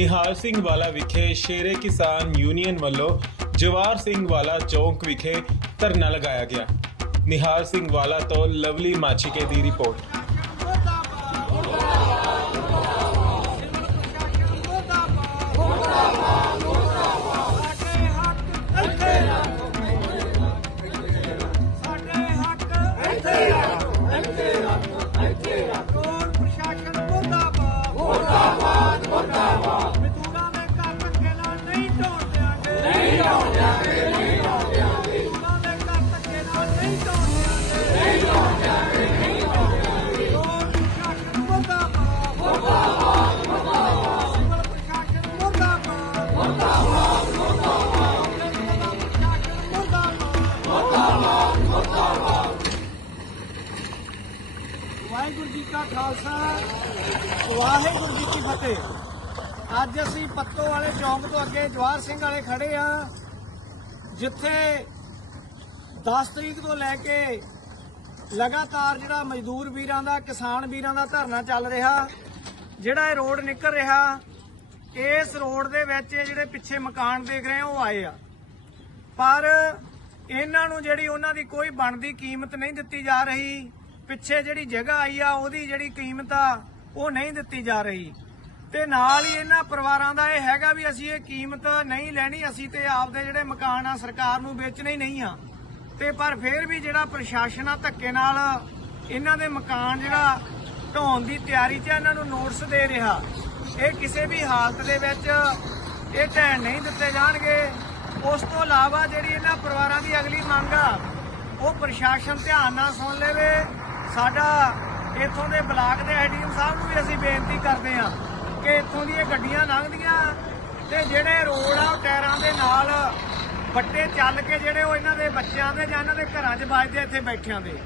ਨਿਹਾਲ ਸਿੰਘ ਵਾਲਾ ਵਿਖੇ ਸ਼ੇਰੇ ਕਿਸਾਨ ਯੂਨੀਅਨ ਵੱਲੋਂ ਜਵਾਰ ਸਿੰਘ ਵਾਲਾ ਚੌਂਕ ਵਿਖੇ ਧਰਨਾ ਲਗਾਇਆ ਗਿਆ। ਨਿਹਾਲ ਸਿੰਘ ਵਾਲਾ ਤੋਂ ਲਵਲੀ ਮਾਛੀਕੇ ਦੀ ਰਿਪੋਰਟ। ਕਾ ਖਾਲਸਾ। ਵਾਹਿਗੁਰੂ ਜੀ ਕੀ ਫਤਿਹ। ਅੱਜ ਅਸੀਂ ਪੱਤੋ ਵਾਲੇ ਚੌਂਕ ਤੋਂ ਅੱਗੇ ਜਵਾਹਰ ਸਿੰਘ ਵਾਲੇ ਖੜੇ ਆ। ਜਿੱਥੇ 10 ਤਰੀਕ ਤੋਂ ਲੈ ਕੇ ਲਗਾਤਾਰ ਜਿਹੜਾ ਮਜ਼ਦੂਰ ਵੀਰਾਂ ਦਾ, ਕਿਸਾਨ ਵੀਰਾਂ ਦਾ ਧਰਨਾ ਚੱਲ ਰਿਹਾ, ਜਿਹੜਾ ਇਹ ਰੋਡ ਨਿਕਲ ਰਿਹਾ, ਇਸ ਰੋਡ ਦੇ ਵਿੱਚ ਇਹ ਜਿਹੜੇ ਪਿੱਛੇ ਮਕਾਨ ਦੇਖ ਰਹੇ ਹੋ, ਉਹ ਆਏ ਆ। ਪਰ ਇਹਨਾਂ ਨੂੰ ਜਿਹੜੀ ਉਹਨਾਂ ਦੀ ਕੋਈ ਬਣਦੀ ਕੀਮਤ ਨਹੀਂ ਦਿੱਤੀ ਜਾ ਰਹੀ। ਪਿੱਛੇ ਜਿਹੜੀ ਜਗ੍ਹਾ ਆਈ ਆ, ਉਹਦੀ ਜਿਹੜੀ ਕੀਮਤ ਆ, ਉਹ ਨਹੀਂ ਦਿੱਤੀ ਜਾ ਰਹੀ। ਤੇ ਨਾਲ ਹੀ ਇਹਨਾਂ ਪਰਿਵਾਰਾਂ ਦਾ ਇਹ ਹੈਗਾ ਵੀ ਅਸੀਂ ਇਹ ਕੀਮਤ ਨਹੀਂ ਲੈਣੀ, ਅਸੀਂ ਤੇ ਆਪਦੇ ਜਿਹੜੇ ਮਕਾਨ ਆ, ਸਰਕਾਰ ਨੂੰ ਵੇਚਣੇ ਹੀ ਨਹੀਂ ਆ। ਤੇ ਪਰ ਫਿਰ ਵੀ ਜਿਹੜਾ ਪ੍ਰਸ਼ਾਸਨ ਆ ਧੱਕੇ ਨਾਲ ਇਹਨਾਂ ਦੇ ਮਕਾਨ ਜਿਹੜਾ ਢਾਉਣ ਦੀ ਤਿਆਰੀ 'ਚ ਇਹਨਾਂ ਨੂੰ ਨੋਟਿਸ ਦੇ ਰਿਹਾ। ਇਹ ਕਿਸੇ ਵੀ ਹਾਲਤ ਦੇ ਵਿੱਚ ਇਹ ਢਹਿਣ ਨਹੀਂ ਦਿੱਤੇ ਜਾਣਗੇ। ਉਸ ਤੋਂ ਇਲਾਵਾ ਜਿਹੜੀ ਇਹਨਾਂ ਪਰਿਵਾਰਾਂ ਦੀ ਅਗਲੀ ਮੰਗ ਆ, ਉਹ ਪ੍ਰਸ਼ਾਸਨ ਧਿਆਨ ਨਾਲ ਸੁਣ ਲਵੇ। ਸਾਡਾ ਇੱਥੋਂ ਦੇ ਬਲਾਕ ਦੇ ਐਡੀਐਮ ਸਾਹਿਬ ਨੂੰ ਵੀ ਅਸੀਂ ਬੇਨਤੀ ਕਰਦੇ ਹਾਂ ਕਿ ਇੱਥੋਂ ਦੀਆਂ ਗੱਡੀਆਂ ਲੰਘਦੀਆਂ ਤੇ ਜਿਹੜੇ ਰੋਡ ਆ ਉਹ ਟਾਇਰਾਂ ਦੇ ਨਾਲ ਵੱਟੇ ਚੱਲ ਕੇ ਜਿਹੜੇ ਉਹ ਇਹਨਾਂ ਦੇ ਬੱਚਿਆਂ ਦੇ ਜਾਂ ਇਹਨਾਂ ਦੇ ਘਰਾਂ 'ਚ ਵੱਜਦੇ ਇੱਥੇ ਬੈਠਿਆਂ ਦੇ।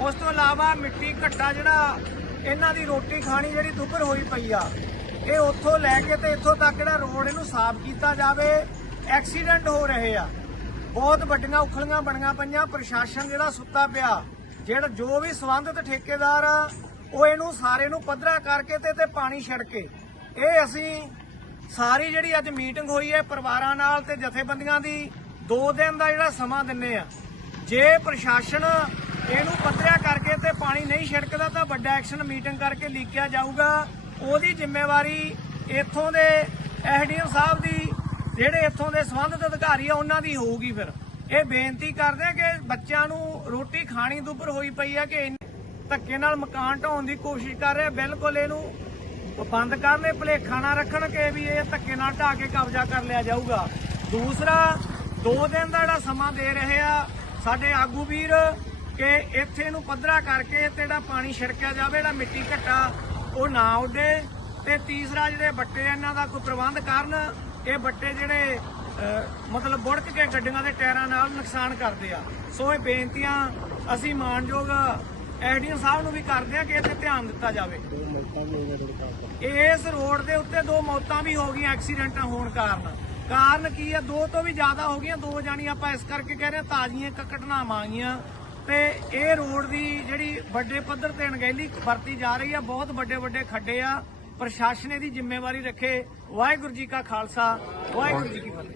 ਉਸ ਤੋਂ ਇਲਾਵਾ ਮਿੱਟੀ ਘੱਟਾ ਜਿਹੜਾ ਇਹਨਾਂ ਦੀ ਰੋਟੀ ਖਾਣੀ ਜਿਹੜੀ ਦੁੱਭਰ ਹੋਈ ਪਈ ਆ, ਇਹ ਉੱਥੋਂ ਲੈ ਕੇ ਤੇ ਇੱਥੋਂ ਤੱਕ ਜਿਹੜਾ ਰੋਡ ਇਹਨੂੰ ਸਾਫ਼ ਕੀਤਾ ਜਾਵੇ, ਐਕਸੀਡੈਂਟ ਹੋ ਰਹੇ ਆ। ਬਹੁਤ ਵੱਡੀਆਂ ਉਖਲੀਆਂ ਬਣੀਆਂ ਪਈਆਂ, ਪ੍ਰਸ਼ਾਸਨ ਜਿਹੜਾ ਸੁੱਤਾ ਪਿਆ। ਜਿਹੜਾ ਜੋ ਵੀ ਸੰਬੰਧਿਤ ਠੇਕੇਦਾਰ ਆ, ਉਹ ਇਹਨੂੰ ਸਾਰੇ ਨੂੰ ਪੱਧਰਾ ਕਰਕੇ ਤੇ ਤੇ ਪਾਣੀ ਕੇ। ਇਹ ਅਸੀਂ ਸਾਰੀ ਜਿਹੜੀ ਅੱਜ ਮੀਟਿੰਗ ਹੋਈ ਹੈ ਪਰਿਵਾਰਾਂ ਨਾਲ ਤੇ ਜਥੇਬੰਦੀਆਂ ਦੀ 2 ਦਿਨ ਦਾ ਜਿਹੜਾ ਸਮਾਂ ਦਿੰਨੇ ਆ। ਜੇ ਪ੍ਰਸ਼ਾਸਨ ਇਹਨੂੰ ਪੱਧਰਿਆ ਕਰਕੇ ਤੇ ਪਾਣੀ ਨਹੀਂ ਛਿੜਕਦਾ ਤਾਂ ਵੱਡਾ ਐਕਸ਼ਨ ਮੀਟਿੰਗ ਕਰਕੇ ਲੀਕਿਆ ਜਾਊਗਾ। ਉਹਦੀ ਜ਼ਿੰਮੇਵਾਰੀ ਇੱਥੋਂ ਦੇ ਐਸਡੀਐਮ ਸਾਹਿਬ ਦੀ, ਜਿਹੜੇ ਇੱਥੋਂ ਦੇ ਸੰਬੰਧਿਤ ਅਧਿਕਾਰੀ ਆ, ਉਹਨਾਂ ਦੀ ਹੋਊਗੀ ਫਿਰ। ਇਹ ਬੇਨਤੀ ਕਰਦੇ ਆ ਕਿ ਬੱਚਿਆਂ ਨੂੰ ਰੋਟੀ ਖਾਣੀ ਦੁੱਭਰ ਹੋਈ ਪਈ ਆ ਕਿ ਧੱਕੇ ਨਾਲ ਮਕਾਨ ਢਾਉਣ ਦੀ ਕੋਸ਼ਿਸ਼ ਕਰ ਰਹੇ ਆ। ਬਿਲਕੁਲ ਇਹਨੂੰ ਬੰਦ ਕਰਨ ਦੇ ਭਲੇਖਾ ਨਾ ਰੱਖਣ ਕਿ ਵੀ ਇਹ ਧੱਕੇ ਨਾਲ ਢਾ ਕੇ ਕਬਜ਼ਾ ਕਰ ਲਿਆ ਜਾਊਗਾ ਦੂਸਰਾ 2 ਦਿਨ ਦਾ ਜਿਹੜਾ ਸਮਾਂ ਦੇ ਰਹੇ ਆ, ਸਾਡੇ ਆਗੂ ਵੀਰ, ਕਿ ਇੱਥੇ ਨੂੰ ਪੱਧਰਾ ਕਰਕੇ ਤੇ ਜਿਹੜਾ ਪਾਣੀ ਛਿੜਕਿਆ ਜਾਵੇ, ਜਿਹੜਾ ਮਿੱਟੀ ਘੱਟਾ, ਉਹ ਨਾ ਉੱਡੇ ਤੇ ਤੀਸਰਾ, ਜਿਹੜੇ ਬੱਟੇ ਇਹਨਾਂ ਦਾ ਕੋਈ ਪ੍ਰਬੰਧ ਕਰਨ, ਇਹ ਬੱਟੇ ਜਿਹੜੇ ਮਤਲਬ ਬੁੜਕ ਕੇ ਗੱਡੀਆਂ ਦੇ ਟਾਇਰਾਂ ਨਾਲ ਨੁਕਸਾਨ ਕਰਦੇ ਆ। ਸੋ ਇਹ ਬੇਨਤੀਆਂ ਅਸੀਂ ਮਾਨਯੋਗ ਐਸਡੀਐਮ ਸਾਹਿਬ ਨੂੰ ਵੀ ਕਰਦੇ ਆ ਕਿ ਇਹ ਤੇ ਧਿਆਨ ਦਿੱਤਾ ਜਾਵੇ। ਇਸ ਰੋਡ ਦੇ ਉੱਤੇ ਦੋ ਮੌਤਾਂ ਵੀ ਹੋ ਗਈਆਂ ਐਕਸੀਡੈਂਟਾਂ ਹੋਣ ਕਾਰਨ। ਕਾਰਨ ਕੀ ਆ? ਦੋ ਤੋਂ ਵੀ ਜ਼ਿਆਦਾ ਹੋ ਗਈਆਂ, ਦੋ ਜਾਣੀ ਆਪਾਂ ਇਸ ਕਰਕੇ ਕਹਿ ਰਹੇ ਹਾਂ ਤਾਜ਼ੀਆਂ ਘਟਨਾਵਾਂ ਆਈਆਂ ਤੇ ਇਹ ਰੋਡ ਦੀ ਜਿਹੜੀ ਵੱਡੇ ਪੱਧਰ ਤੇ ਅਣਗਹਿਲੀ ਵਰਤੀ ਜਾ ਰਹੀ ਆ, ਬਹੁਤ ਵੱਡੇ ਵੱਡੇ ਖੱਡੇ ਆ। ਪ੍ਰਸ਼ਾਸਨ ਇਹਦੀ ਜ਼ਿੰਮੇਵਾਰੀ ਰੱਖੇ। ਵਾਹਿਗੁਰੂ ਜੀ ਕਾ ਖਾਲਸਾ, ਵਾਹਿਗੁਰੂ ਜੀ ਕੀ ਫਤਿਹ।